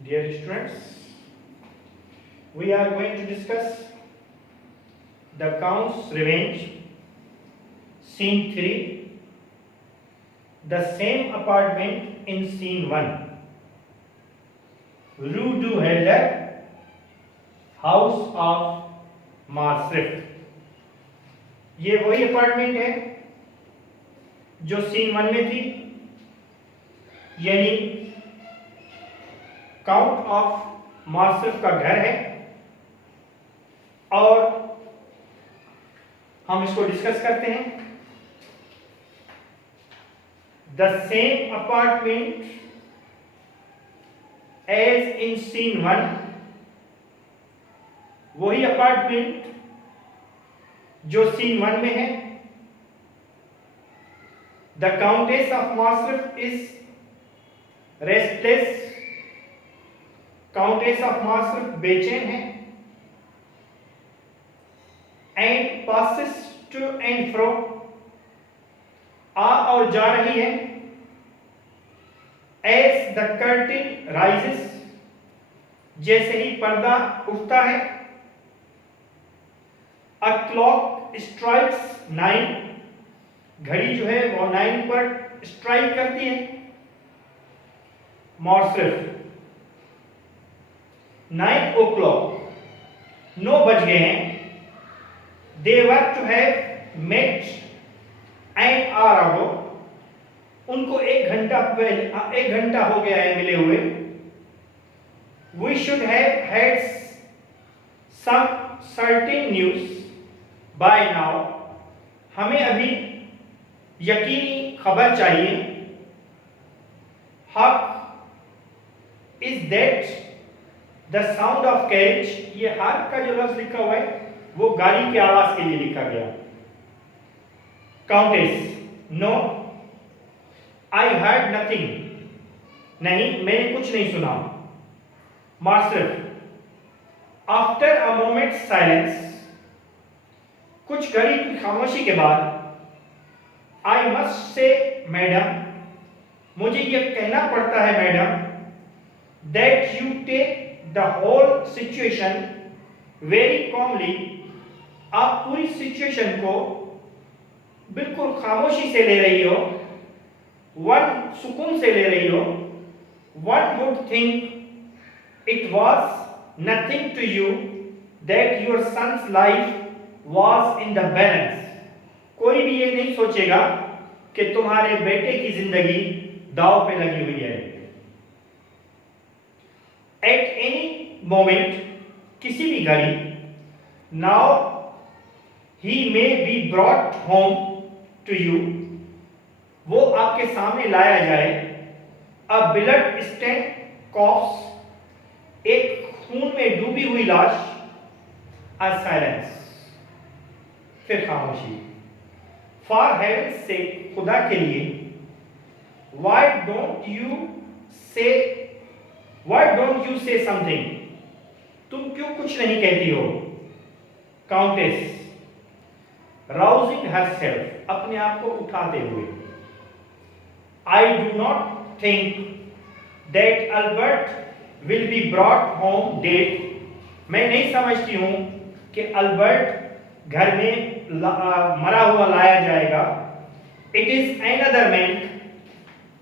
Dear students, we are going to discuss the Count's Revenge, Scene 3, the same apartment in Scene 1, Rue du Helder, House of Maastricht. ये वही apartment है जो scene 1 में थी, यानी count of मार्सिफ का घर है, और हम इसको डिस्कस करते हैं। The same apartment as in scene 1, वही अपार्टमेंट जो सीन 1 में है। The countess of Morcerf is restless, countess of Morcerf बेचैन है, and paces to and fro, आ और जा रही है। एज द कर्टेन राइजेस, जैसे ही पर्दा उठता है। अ क्लॉक स्ट्राइक्स 9, घड़ी जो है वो 9 पर स्ट्राइक करती है। मार्सिफ 9 o'clock, 9 बज गए हैं। They were to have met an hour ago, उनको 1 घंटा पहले 1 घंटा हो गया है मिले हुए। We should have had some certain news by now, हमें अभी यकीनी खबर चाहिए। Hark is that the sound of carriage, ये हार्क का जो लफ्ज लिखा हुआ है वो गाड़ी की आवाज के लिए लिखा गया। Countess, no I heard nothing, नहीं मैंने कुछ नहीं सुना। मार्सिफ, आफ्टर अ मोमेंट साइलेंस, कुछ घड़ी की खामोशी के बाद। आई मस्ट से मैडम, मुझे यह कहना पड़ता है madam, that you take the whole situation very calmly, आप पूरी सिचुएशन को बिल्कुल खामोशी से ले रही हो, वन सुकून से ले रही हो। One would think it was nothing to you that your son's life was in the balance, कोई भी ये नहीं सोचेगा कि तुम्हारे बेटे की जिंदगी दांव पे लगी हुई है। एट एनी मोमेंट, किसी भी घड़ी। Now he may be brought home to you, वो आपके सामने लाया जाए। अ ब्लड स्टेन कॉप्स, एक खून में डूबी हुई लाश। अ साइलेंस, फिर खामोशी। फॉर हेवन से, खुदा के लिए। व्हाई डोंट यू से समथिंग, तुम क्यों कुछ नहीं कहती हो। काउंटेस, राउजिंग हरसेल्फ, अपने आप को उठाते हुए। I do not think that Albert will be brought home dead, मैं नहीं समझती हूं कि अल्बर्ट घर में मरा हुआ लाया जाएगा। It is another man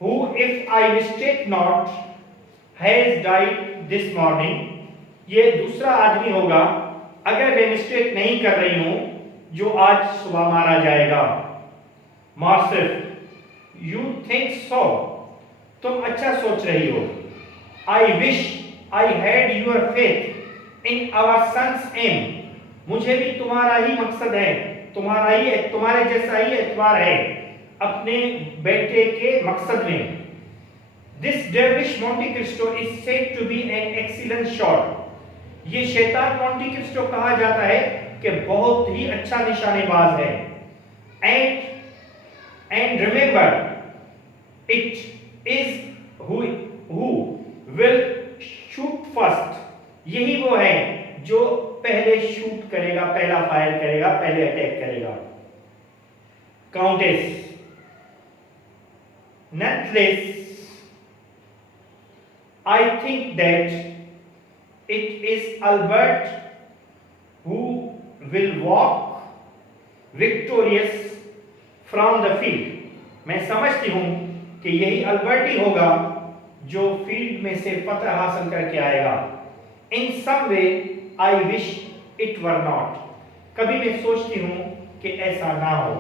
who, if I mistake not, has died this morning, ये दूसरा आदमी होगा अगर मैं मिस्टेक नहीं कर रही हूं, जो आज सुबह मारा जाएगा। मार्सिफ, यू थिंक सो, तुम अच्छा सोच रही हो। I wish I had your faith in our sons एम, मुझे भी तुम्हारा ही मकसद है, तुम्हारे जैसा ही एतबार है अपने बेटे के मकसद में। This devilish Monte Cristo is said to be an excellent shot, ये शैतान मोंटी क्रिस्टो कहा जाता है कि बहुत ही अच्छा निशानेबाज है। And remember, it is who will shoot first, यही वो है जो पहले शूट करेगा, पहला फायर करेगा, पहले अटैक करेगा। Countess, nevertheless, I think that it is Albert who will walk victorious from the field. मैं समझती हूँ कि यही अल्बर्ट ही होगा जो फील्ड में से फतह हासिल करके आएगा. In some way I wish it were not. कभी मैं सोचती हूँ कि ऐसा ना हो.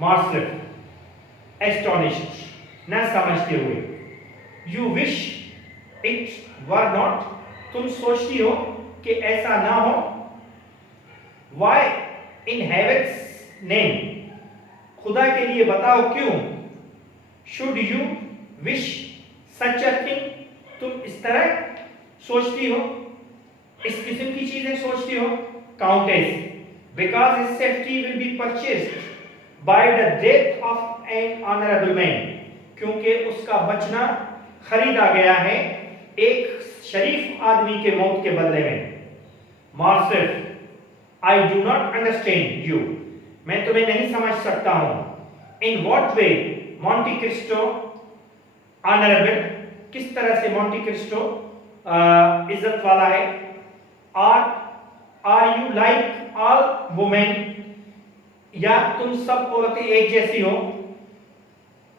मार्शल astonished, न समझते हुए. You wish it were not. तुम सोचती हो कि ऐसा ना हो. Why in heaven's name? खुदा के लिए बताओ क्यों. Should you wish such a thing? तुम इस तरह सोचती हो, इस किस्म की चीजें सोचती हो. Countess, because his safety will be purchased by the death of an honorable man. क्योंकि उसका बचना खरीदा गया है एक शरीफ आदमी के मौत के बदले में. Marshal, I do not understand you. मैं तुम्हें नहीं समझ सकता हूँ. In what way Monte Cristo honorable? किस तरह से Monte Cristo इज्जत वाला है. Are you like all women? या तुम सब औरतें एक जैसी हो.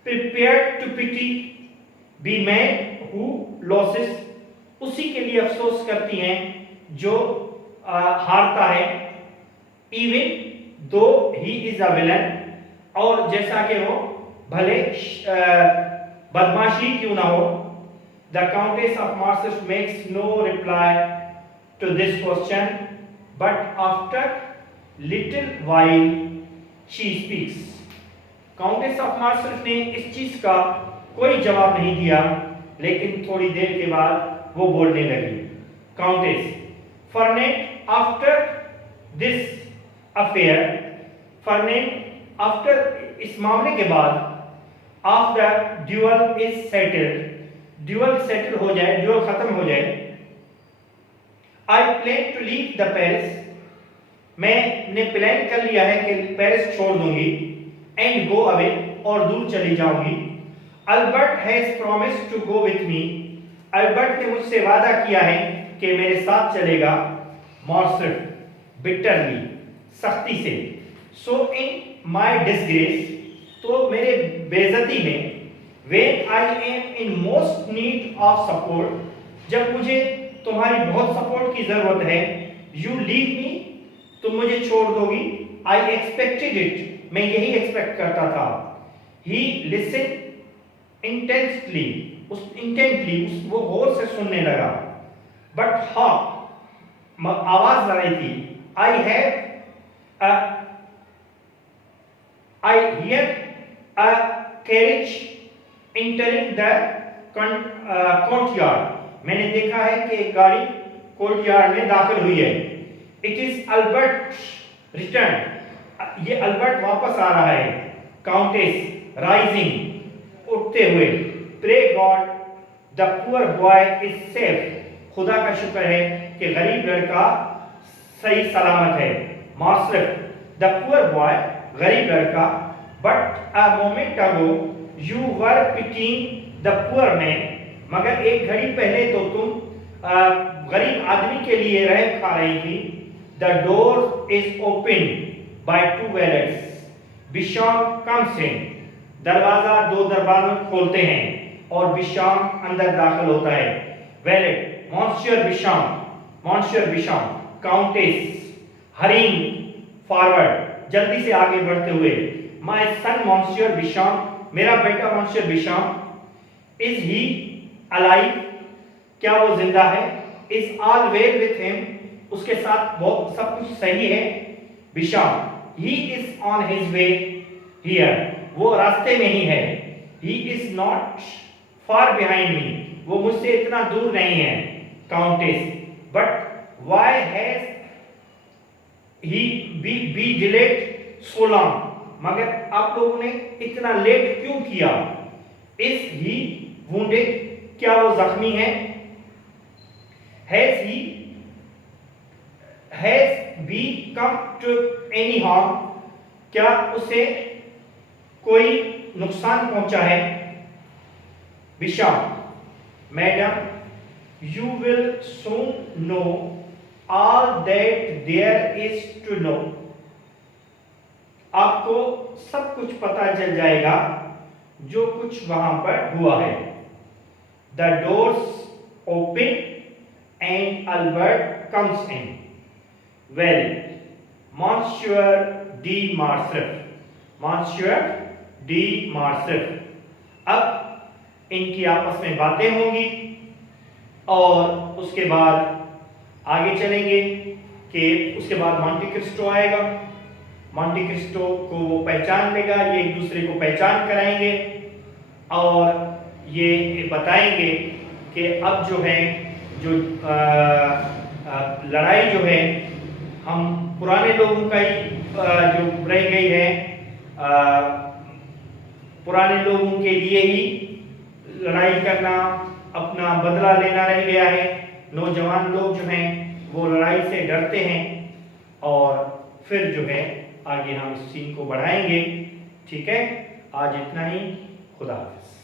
Prepared to pity the man who loses. उसी के लिए अफसोस करती हैं जो हारता है. Even though he is a villain, और जैसा कि वो भले बदमाशी क्यों ना हो. The Countess of Marseilles makes no reply to this question, but after little while she speaks. Countess of Marseilles ने इस चीज का कोई जवाब नहीं दिया, लेकिन थोड़ी देर के बाद वो बोलने लगी. Countess, Fernand, after this affair, Fernand, after इस मामले के बाद, after duel is settled, duel settle हो जाए, duel खत्म हो जाए, I plan to leave the Paris. मैंने प्लान कर लिया है कि पेरिस छोड़ दूंगी. And go away, और दूर चली जाऊंगी. Albert has promised to go with me. Albert ने मुझसे वादा किया है कि मेरे साथ चलेगा. Marshal, bitterly, सख्ती से. So in my disgrace, तो मेरे बेइज्जती में, when I am in most need of support, जब मुझे तुम्हारी बहुत सपोर्ट की जरूरत है, you leave me, तुम मुझे छोड़ दोगी. I expected it, मैं यही एक्सपेक्ट करता था. He listened intensely, वो गौर से सुनने लगा. But how, आवाज आ रही थी. I hear a carriage entering the courtyard. मैंने देखा है कि एक गाड़ी कोर्टयार्ड में दाखिल हुई है. It is Albert return. ये अल्बर्ट वापस आ रहा है. Countess rising, उठते हुए. Pray God the poor boy is safe. खुदा का शुक्र है कि गरीब लड़का सही सलामत है. Marshal, the poor boy, गरीब लड़का. But a moment ago you were pitying the poor man. मगर एक घड़ी पहले तो तुम गरीब आदमी के लिए रहम खा रही थी. The door is opened by two valets. Bisham comes in. दरवाजा दो दरबार खोलते हैं और बिशाम अंदर दाखिल होता है. Valet, Monsieur Bisham, Countess, hurrying forward, जल्दी से आगे बढ़ते हुए. My son Monsieur Bisham, मेरा बेटा Monsieur Bisham, is he alive? क्या वो जिंदा है? Is all well with him? उसके साथ बहुत सब कुछ सही है. Bisham, he is on his way here. वो रास्ते में ही है. He is not far behind me. वो मुझसे इतना दूर नहीं है. Countess, but why has he be delayed so long? मगर आप लोगों ने इतना लेट क्यों किया? Is he wounded? क्या वो जख्मी है? Has we come to any harm? क्या उसे कोई नुकसान पहुंचा है? Bisham, Madam, You will soon know all that there is to know. आपको सब कुछ पता चल जाएगा जो कुछ वहां पर हुआ है. The doors open and Albert comes in. Well, Monsieur de Morcerf. Monsieur de Morcerf. अब इनकी आपस में बातें होंगी और उसके बाद आगे चलेंगे कि उसके बाद मॉन्टे क्रिस्टो आएगा. मॉन्टे क्रिस्टो को वो पहचान लेगा, ये एक दूसरे को पहचान कराएंगे और ये बताएंगे कि अब जो है जो लड़ाई जो है हम पुराने लोगों का ही जो रह गई है, पुराने लोगों के लिए ही लड़ाई करना, अपना बदला लेना रह गया है. नौजवान लोग जो हैं वो लड़ाई से डरते हैं और फिर जो है आगे हम इस सीन को बढ़ाएंगे. ठीक है, आज इतना ही. खुदा हाफिज.